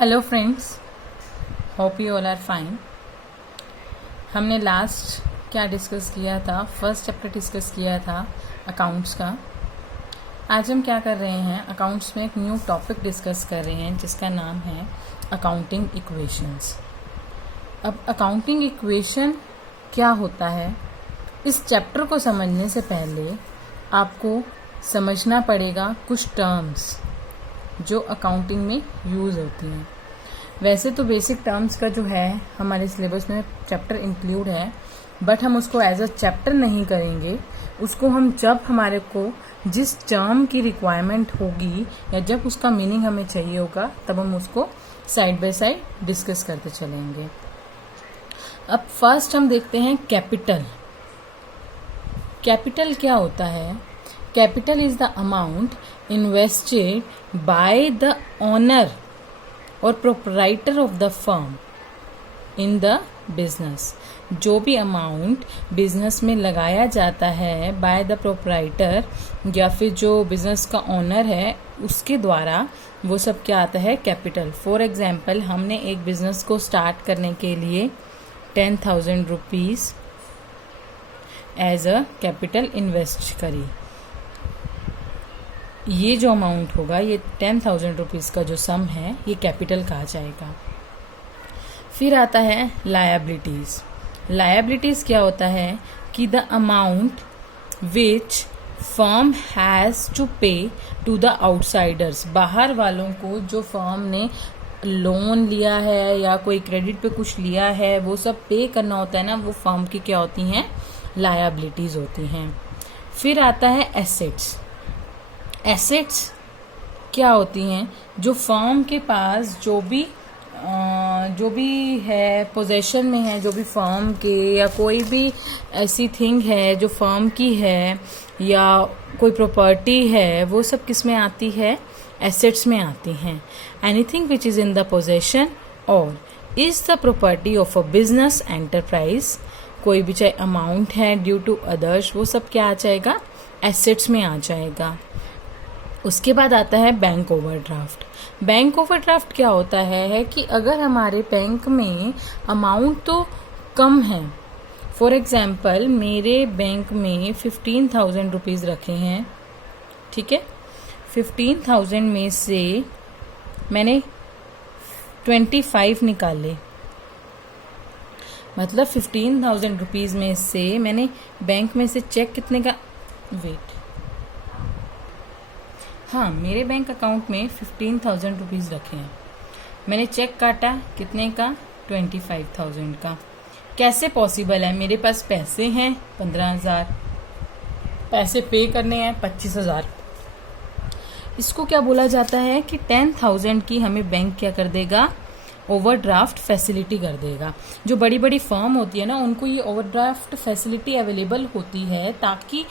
Hello friends, hope you all are fine. हमने last क्या discuss किया था? फर्स्ट चैप्टर डिस्कस किया था अकाउंट्स का। आज हम क्या कर रहे हैं, अकाउंट्स में एक न्यू टॉपिक डिस्कस कर रहे हैं जिसका नाम है अकाउंटिंग इक्वेशंस। अब अकाउंटिंग इक्वेशन क्या होता है, इस चैप्टर को समझने से पहले आपको समझना पड़ेगा कुछ टर्म्स जो अकाउंटिंग में यूज़ होती हैं। वैसे तो बेसिक टर्म्स का जो है हमारे सिलेबस में चैप्टर इंक्लूड है, बट हम उसको एज अ चैप्टर नहीं करेंगे। उसको हम जब हमारे को जिस टर्म की रिक्वायरमेंट होगी या जब उसका मीनिंग हमें चाहिए होगा तब हम उसको साइड बाय साइड डिस्कस करते चलेंगे। अब फर्स्ट हम देखते हैं कैपिटल। कैपिटल क्या होता है? Capital is the amount invested by the owner or proprietor of the firm in the business। जो भी अमाउंट बिजनेस में लगाया जाता है बाय द प्रोपराइटर या फिर जो बिजनेस का ओनर है उसके द्वारा, वो सब क्या आता है? कैपिटल। फॉर एग्जाम्पल, हमने एक बिजनेस को स्टार्ट करने के लिए 10,000 rupees as a capital invest करी। ये जो अमाउंट होगा, ये 10,000 रुपीज़ का जो सम है, ये कैपिटल कहा जाएगा। फिर आता है लायबिलिटीज़। लायबिलिटीज़ क्या होता है कि the amount which firm has to pay to the outsiders. बाहर वालों को जो फर्म ने लोन लिया है या कोई क्रेडिट पे कुछ लिया है, वो सब पे करना होता है ना, वो फर्म की क्या होती हैं? लायबिलिटीज़ होती हैं। फिर आता है एसेट्स। एसेट्स क्या होती हैं? जो फर्म के पास जो भी है पोजेशन में है, जो भी फर्म के या कोई भी ऐसी थिंग है जो फर्म की है या कोई प्रॉपर्टी है, वो सब किस में आती है? एसेट्स में आती हैं। Anything which is in the possession और is the property of a business enterprise. कोई भी चाहे अमाउंट है ड्यू टू अदर्स, वो सब क्या आ जाएगा? एसेट्स में आ जाएगा। उसके बाद आता है बैंक ओवरड्राफ्ट। बैंक ओवरड्राफ्ट क्या होता है कि अगर हमारे बैंक में अमाउंट तो कम है, फॉर एग्जाम्पल मेरे बैंक में 15,000 रुपीज़ रखे हैं, ठीक है। 15,000 में से मैंने 25 निकाले, मतलब 15,000 रुपीज़ में से मैंने बैंक में से चेक कितने का, वेट, हाँ, मेरे बैंक अकाउंट में 15,000 रुपीज़ रखे हैं। मैंने चेक काटा कितने का? 25,000 का। कैसे पॉसिबल है? मेरे पास पैसे हैं 15,000, पैसे पे करने हैं 25,000। इसको क्या बोला जाता है कि 10,000 की हमें बैंक क्या कर देगा? ओवरड्राफ्ट फैसिलिटी कर देगा। जो बड़ी बड़ी फर्म होती है ना, उनको ये ओवरड्राफ्ट फैसिलिटी अवेलेबल होती है ताकि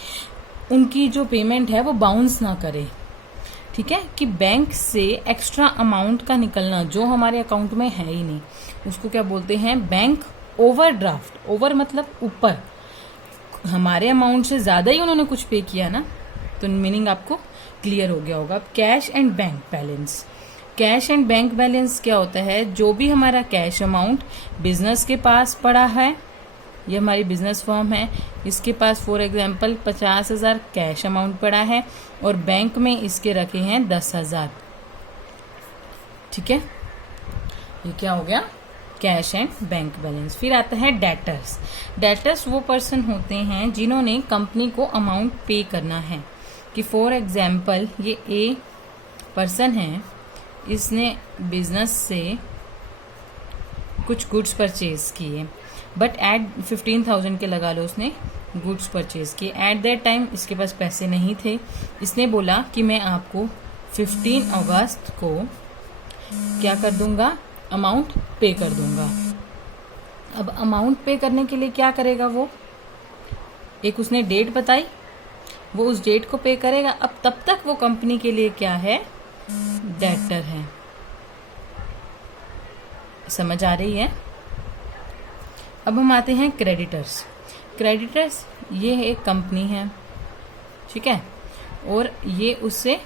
उनकी जो पेमेंट है वो बाउंस ना करे, ठीक है। कि बैंक से एक्स्ट्रा अमाउंट का निकलना जो हमारे अकाउंट में है ही नहीं, उसको क्या बोलते हैं? Bank overdraft. ओवर मतलब ऊपर, हमारे अमाउंट से ज्यादा ही उन्होंने कुछ पे किया ना, तो मीनिंग आपको क्लियर हो गया होगा। Cash and bank balance. Cash and bank balance क्या होता है? जो भी हमारा कैश अमाउंट बिजनेस के पास पड़ा है, ये हमारी बिजनेस फर्म है, इसके पास फॉर एग्जांपल 50,000 कैश अमाउंट पड़ा है और बैंक में इसके रखे हैं 10,000, ठीक है। ये क्या हो गया? Cash and bank balance. फिर आता है डेटर्स। डेटर्स वो पर्सन होते हैं जिन्होंने कंपनी को अमाउंट पे करना है। कि फॉर एग्जांपल ये ए पर्सन है, इसने बिजनेस से कुछ गुड्स परचेज किए, बट एट 15,000 के लगा लो उसने गुड्स परचेज किए। एट दैट टाइम इसके पास पैसे नहीं थे। इसने बोला कि मैं आपको 15 अगस्त को क्या कर दूंगा? अमाउंट पे कर दूंगा। अब अमाउंट पे करने के लिए क्या करेगा वो? एक उसने डेट बताई, वो उस डेट को पे करेगा। अब तब तक वो कंपनी के लिए क्या है? डेटर है। समझ आ रही है? अब हम आते हैं क्रेडिटर्स। क्रेडिटर्स ये एक कंपनी है, ठीक है, और ये उससे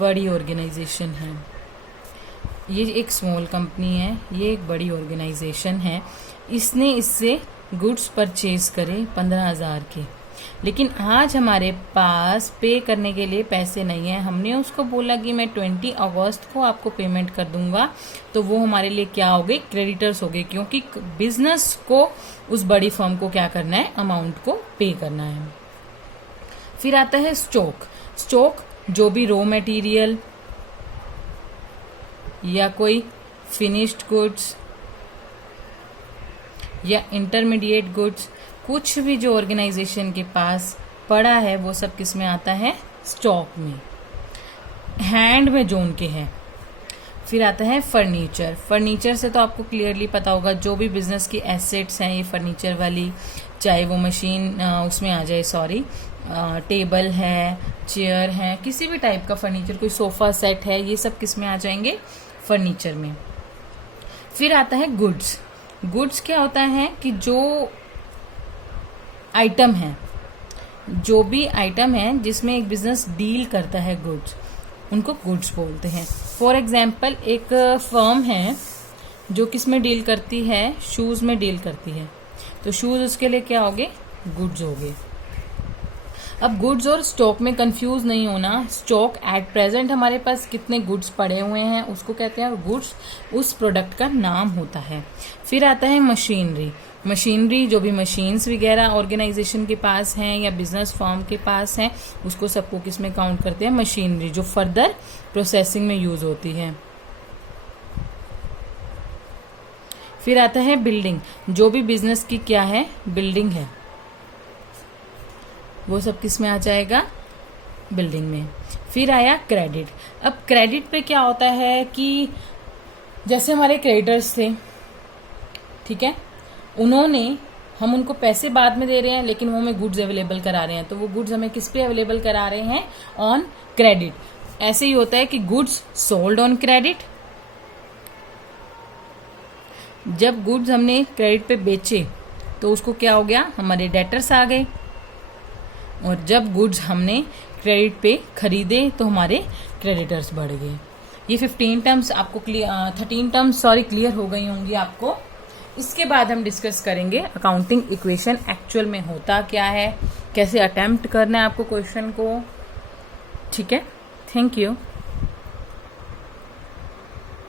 बड़ी ऑर्गेनाइजेशन है। ये एक स्मॉल कंपनी है, ये एक बड़ी ऑर्गेनाइजेशन है, इसने इससे गुड्स परचेज करे 15,000 के, लेकिन आज हमारे पास पे करने के लिए पैसे नहीं है। हमने उसको बोला कि मैं 20 अगस्त को आपको पेमेंट कर दूंगा, तो वो हमारे लिए क्या हो गए, क्रेडिटर्स हो गए, क्योंकि बिजनेस को उस बड़ी फर्म को क्या करना है, अमाउंट को पे करना है। फिर आता है स्टॉक। स्टॉक जो भी रॉ मटेरियल या कोई फिनिश्ड गुड्स या इंटरमीडिएट गुड्स, कुछ भी जो ऑर्गेनाइजेशन के पास पड़ा है वो सब किस में आता है, स्टॉक में, हैंड में जो उनके हैं। फिर आता है फर्नीचर। फर्नीचर से तो आपको क्लियरली पता होगा, जो भी बिजनेस की एसेट्स हैं ये फर्नीचर वाली, चाहे वो मशीन उसमें आ जाए, सॉरी, टेबल है, चेयर है, किसी भी टाइप का फर्नीचर, कोई सोफा सेट है, ये सब किस में आ जाएंगे, फर्नीचर में। फिर आता है गुड्स। गुड्स क्या होता है कि जो आइटम है, जो भी आइटम है जिसमें एक बिजनेस डील करता है गुड्स, उनको गुड्स बोलते हैं। फॉर एग्जाम्पल एक फर्म है जो किस में डील करती है, शूज में डील करती है, तो शूज उसके लिए क्या होगे, गुड्स होगे। अब गुड्स और स्टॉक में कंफ्यूज नहीं होना। स्टॉक एट प्रेजेंट हमारे पास कितने गुड्स पड़े हुए हैं उसको कहते हैं, और गुड्स उस प्रोडक्ट का नाम होता है। फिर आता है मशीनरी। मशीनरी जो भी मशीन्स वगैरह ऑर्गेनाइजेशन के पास हैं या बिजनेस फर्म के पास हैं, उसको सबको किस में काउंट करते हैं, मशीनरी, जो फर्दर प्रोसेसिंग में यूज होती है। फिर आता है बिल्डिंग। जो भी बिजनेस की क्या है, बिल्डिंग है, वो सब किस में आ जाएगा, बिल्डिंग में। फिर आया क्रेडिट। अब क्रेडिट पे क्या होता है कि जैसे हमारे क्रेडिटर्स थे, ठीक है, उन्होंने, हम उनको पैसे बाद में दे रहे हैं लेकिन वो हमें गुड्स अवेलेबल करा रहे हैं, तो वो गुड्स हमें किस पे अवेलेबल करा रहे हैं, ऑन क्रेडिट। ऐसे ही होता है कि गुड्स सोल्ड ऑन क्रेडिट। जब गुड्स हमने क्रेडिट पे बेचे तो उसको क्या हो गया, हमारे डेटर्स आ गए, और जब गुड्स हमने क्रेडिट पे खरीदे तो हमारे क्रेडिटर्स बढ़ गए। ये 15 टर्म्स आपको 13 टर्म्स क्लियर हो गई होंगी आपको। इसके बाद हम डिस्कस करेंगे अकाउंटिंग इक्वेशन एक्चुअल में होता क्या है, कैसे अटेम्प्ट करना है आपको क्वेश्चन को, ठीक है। Thank you.